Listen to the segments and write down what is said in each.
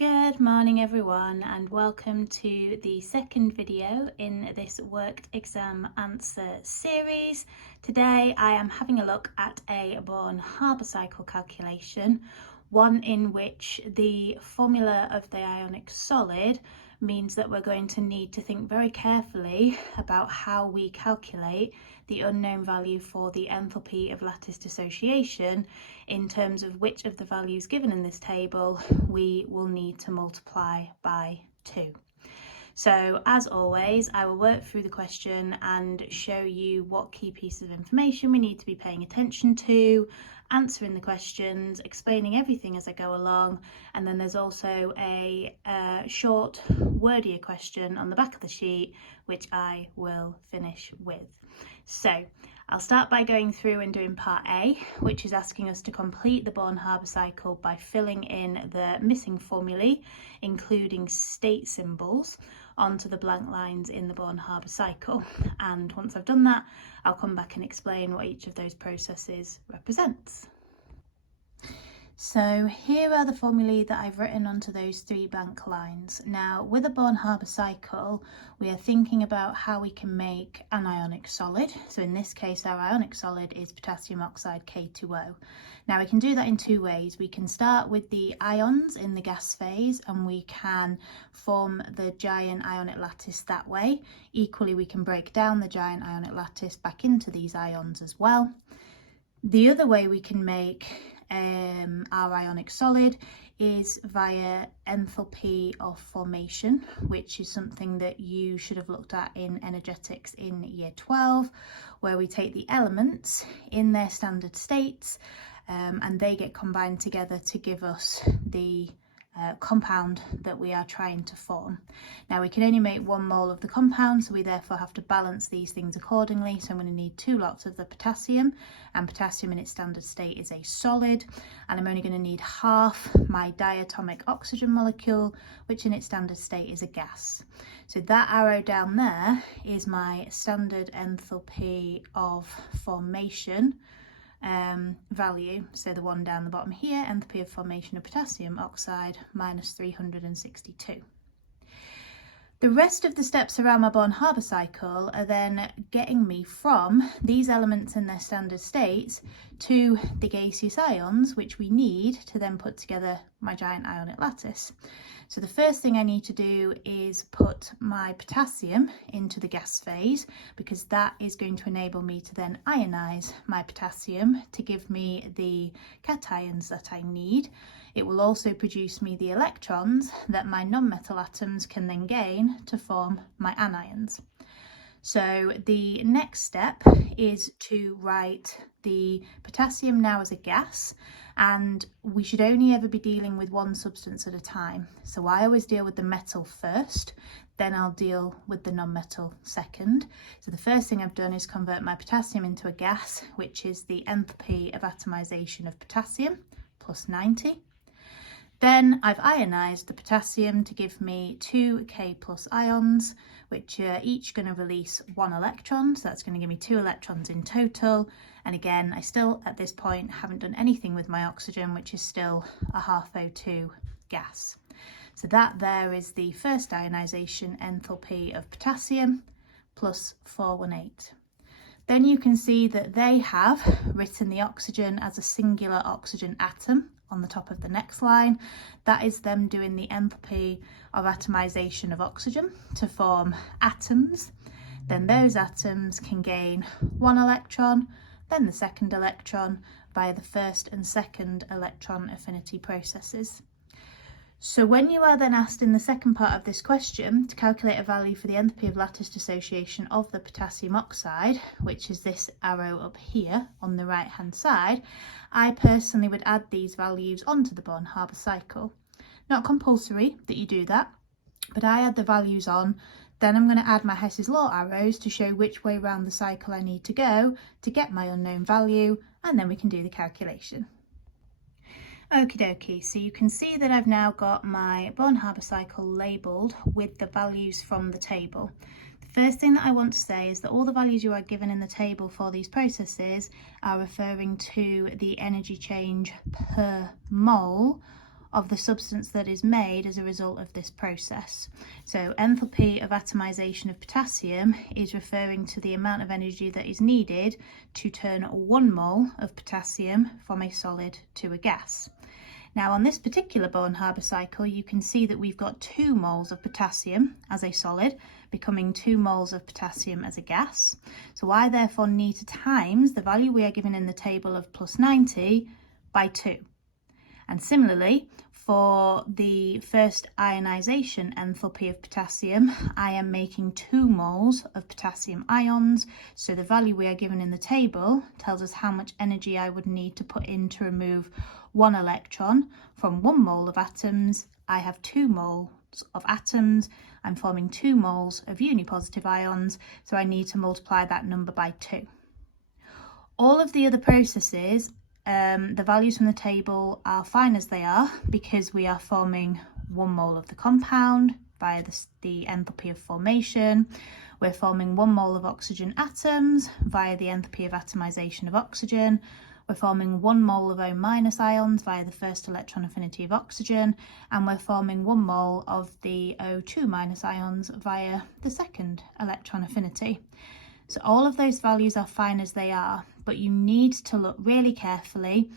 Good morning everyone, and welcome to the second video in this worked exam answer series. Today I am having a look at a Born Haber cycle calculation, one in which the formula of the ionic solid means that we're going to need to think very carefully about how we calculate the unknown value for the enthalpy of lattice dissociation in terms of which of the values given in this table we will need to multiply by 2. So as always, I will work through the question and show you what key pieces of information we need to be paying attention to, answering the questions, explaining everything as I go along, and then there's also a short wordier question on the back of the sheet which I will finish with. So I'll start by going through and doing part A, which is asking us to complete the Born Haber cycle by filling in the missing formulae, including state symbols, onto the blank lines in the Born Haber cycle. And once I've done that, I'll come back and explain what each of those processes represents. So here are the formulae that I've written onto those 3 blank lines. Now, with a Born Haber cycle, we are thinking about how we can make an ionic solid. So in this case, our ionic solid is potassium oxide K2O. Now we can do that in 2 ways. We can start with the ions in the gas phase and we can form the giant ionic lattice that way. Equally, we can break down the giant ionic lattice back into these ions as well. The other way we can make our ionic solid is via enthalpy of formation, which is something that you should have looked at in energetics in year 12, where we take the elements in their standard states and they get combined together to give us the compound that we are trying to form. Now we can only make 1 mole of the compound, so we therefore have to balance these things accordingly. So I'm going to need 2 lots of the potassium, and potassium in its standard state is a solid, and I'm only going to need half my diatomic oxygen molecule, which in its standard state is a gas. So that arrow down there is my standard enthalpy of formation value, so the one down the bottom here, enthalpy of formation of potassium oxide minus 362. The rest of the steps around my Born Haber cycle are then getting me from these elements in their standard states to the gaseous ions, which we need to then put together my giant ionic lattice. So the first thing I need to do is put my potassium into the gas phase, because that is going to enable me to then ionize my potassium to give me the cations that I need. It will also produce me the electrons that my non-metal atoms can then gain to form my anions. So the next step is to write the potassium now as a gas, and we should only ever be dealing with one substance at a time. So I always deal with the metal first, then I'll deal with the non-metal second. So the first thing I've done is convert my potassium into a gas, which is the enthalpy of atomization of potassium, plus 90. Then I've ionized the potassium to give me 2 K plus ions, which are each going to release 1 electron. So that's going to give me 2 electrons in total. And again, I still at this point haven't done anything with my oxygen, which is still a half O2 gas. So that there is the first ionization enthalpy of potassium, plus 418. Then you can see that they have written the oxygen as a singular oxygen atom on the top of the next line. That is them doing the enthalpy of atomization of oxygen to form atoms. Then those atoms can gain 1 electron, then the second electron via the first and second electron affinity processes. So when you are then asked in the second part of this question to calculate a value for the enthalpy of lattice dissociation of the potassium oxide, which is this arrow up here on the right hand side, I personally would add these values onto the Born Haber cycle. Not compulsory that you do that, but I add the values on. Then I'm going to add my Hess's law arrows to show which way round the cycle I need to go to get my unknown value, and then we can do the calculation. Okie dokie, so you can see that I've now got my Born Haber cycle labelled with the values from the table. The first thing that I want to say is that all the values you are given in the table for these processes are referring to the energy change per mole of the substance that is made as a result of this process. So enthalpy of atomization of potassium is referring to the amount of energy that is needed to turn 1 mole of potassium from a solid to a gas. Now on this particular Born Haber cycle, you can see that we've got 2 moles of potassium as a solid becoming 2 moles of potassium as a gas. So I therefore need to times the value we are given in the table of plus 90 by 2. And similarly, for the first ionization enthalpy of potassium, I am making 2 moles of potassium ions. So the value we are given in the table tells us how much energy I would need to put in to remove 1 electron from 1 mole of atoms. I have 2 moles of atoms. I'm forming 2 moles of unipositive ions. So I need to multiply that number by 2. All of the other processes, the values from the table are fine as they are because we are forming 1 mole of the compound via the enthalpy of formation. We're forming 1 mole of oxygen atoms via the enthalpy of atomization of oxygen. We're forming 1 mole of O- ions via the first electron affinity of oxygen, and we're forming 1 mole of the O2- ions via the second electron affinity. So all of those values are fine as they are, but you need to look really carefully.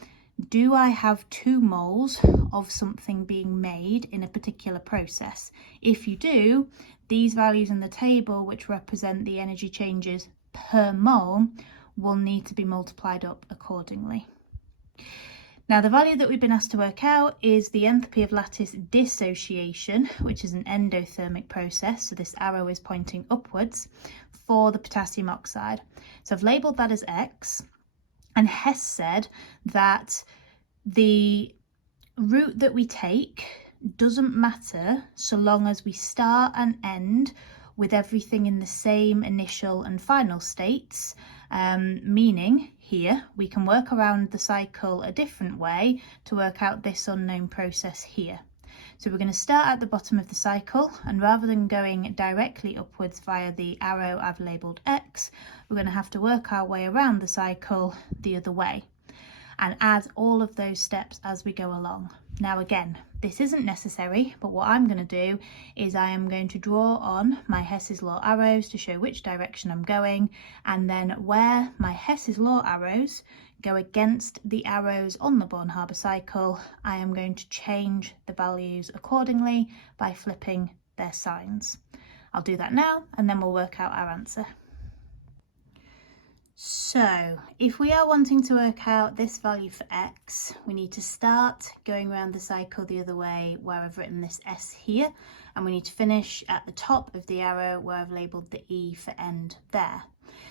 Do I have 2 moles of something being made in a particular process? If you do, these values in the table, which represent the energy changes per mole, will need to be multiplied up accordingly. Now the value that we've been asked to work out is the enthalpy of lattice dissociation, which is an endothermic process, so this arrow is pointing upwards, for the potassium oxide. So I've labelled that as X, and Hess said that the route that we take doesn't matter so long as we start and end with everything in the same initial and final states, meaning here we can work around the cycle a different way to work out this unknown process here. So we're going to start at the bottom of the cycle, and rather than going directly upwards via the arrow I've labelled X, we're going to have to work our way around the cycle the other way and add all of those steps as we go along. Now again, this isn't necessary, but what I'm going to do is I am going to draw on my Hess's law arrows to show which direction I'm going, and then where my Hess's law arrows go against the arrows on the Born Haber cycle, I am going to change the values accordingly by flipping their signs. I'll do that now, and then we'll work out our answer. So if we are wanting to work out this value for X, we need to start going around the cycle the other way where I've written this S here, and we need to finish at the top of the arrow where I've labelled the E for end there.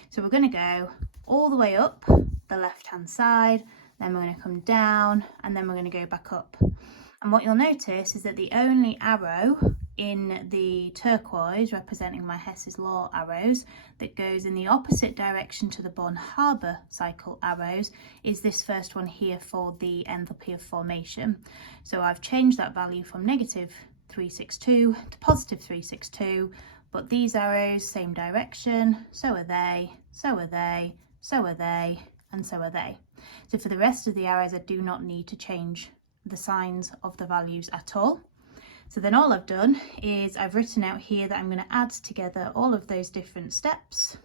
So we're going to go all the way up the left hand side, then we're going to come down, and then we're going to go back up. And what you'll notice is that the only arrow in the turquoise, representing my Hess's law arrows, that goes in the opposite direction to the Born Haber cycle arrows is this first one here for the enthalpy of formation. So I've changed that value from negative 362 to positive 362, but these arrows, same direction, so are they, so are they, so are they, and so are they. So for the rest of the arrows, I do not need to change the signs of the values at all. So then all I've done is I've written out here that I'm going to add together all of those different steps,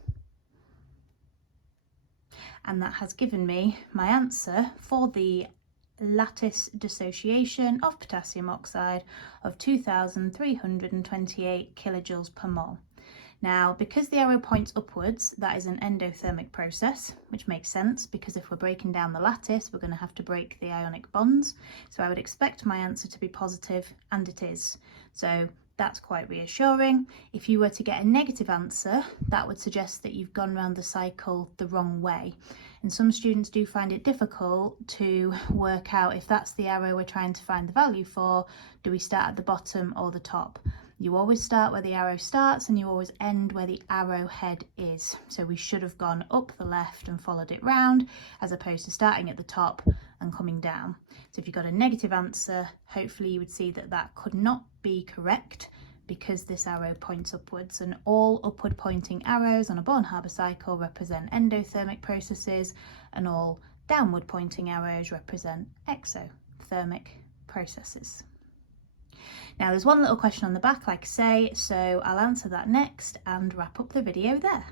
and that has given me my answer for the lattice dissociation of potassium oxide of 2,328 kilojoules per mole. Now, because the arrow points upwards, that is an endothermic process, which makes sense because if we're breaking down the lattice, we're going to have to break the ionic bonds. So I would expect my answer to be positive, and it is. So that's quite reassuring. If you were to get a negative answer, that would suggest that you've gone around the cycle the wrong way. And some students do find it difficult to work out if that's the arrow we're trying to find the value for, do we start at the bottom or the top? You always start where the arrow starts and you always end where the arrow head is. So we should have gone up the left and followed it round, as opposed to starting at the top and coming down. So if you got a negative answer, hopefully you would see that that could not be correct because this arrow points upwards, and all upward pointing arrows on a Born Haber cycle represent endothermic processes, and all downward pointing arrows represent exothermic processes. processes. Now there's one little question on the back, like I say, so I'll answer that next and wrap up the video there.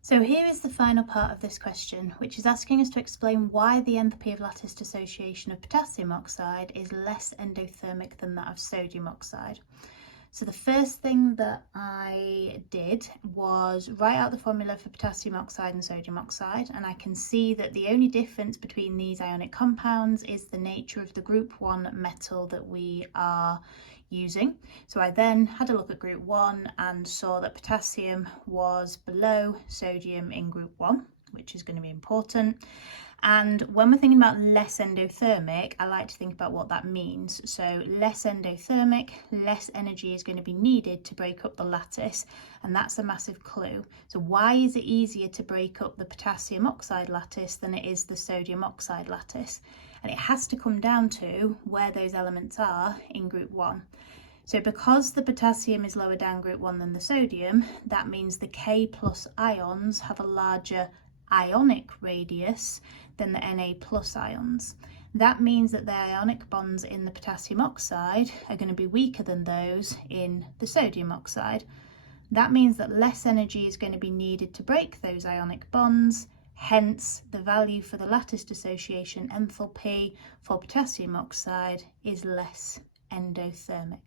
So here is the final part of this question, which is asking us to explain why the enthalpy of lattice dissociation of potassium oxide is less endothermic than that of sodium oxide. So the first thing that I did was write out the formula for potassium oxide and sodium oxide, and I can see that the only difference between these ionic compounds is the nature of the group 1 metal that we are using. So I then had a look at group 1 and saw that potassium was below sodium in group 1, which is going to be important. And when we're thinking about less endothermic, I like to think about what that means. So less endothermic, less energy is going to be needed to break up the lattice, and that's a massive clue. So why is it easier to break up the potassium oxide lattice than it is the sodium oxide lattice? And it has to come down to where those elements are in group 1. So because the potassium is lower down group 1 than the sodium, that means the K plus ions have a larger ionic radius than the Na plus ions. That means that the ionic bonds in the potassium oxide are going to be weaker than those in the sodium oxide. That means that less energy is going to be needed to break those ionic bonds, hence the value for the lattice dissociation enthalpy for potassium oxide is less endothermic.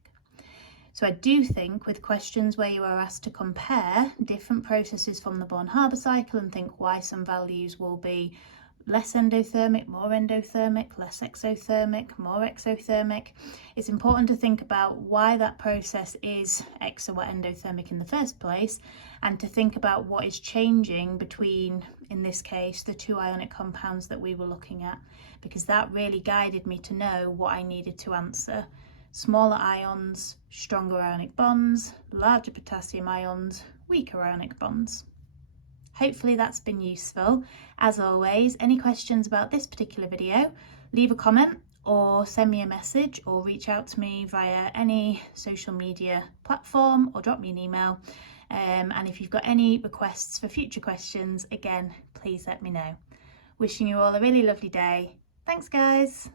So I do think with questions where you are asked to compare different processes from the Born Haber cycle and think why some values will be less endothermic, more endothermic, less exothermic, more exothermic, it's important to think about why that process is exo or endothermic in the first place, and to think about what is changing between, in this case, the two ionic compounds that we were looking at, because that really guided me to know what I needed to answer. Smaller ions, stronger ionic bonds, larger potassium ions, weaker ionic bonds. Hopefully that's been useful. As always, any questions about this particular video, leave a comment or send me a message or reach out to me via any social media platform or drop me an email. And if you've got any requests for future questions, again, please let me know. Wishing you all a really lovely day. Thanks, guys.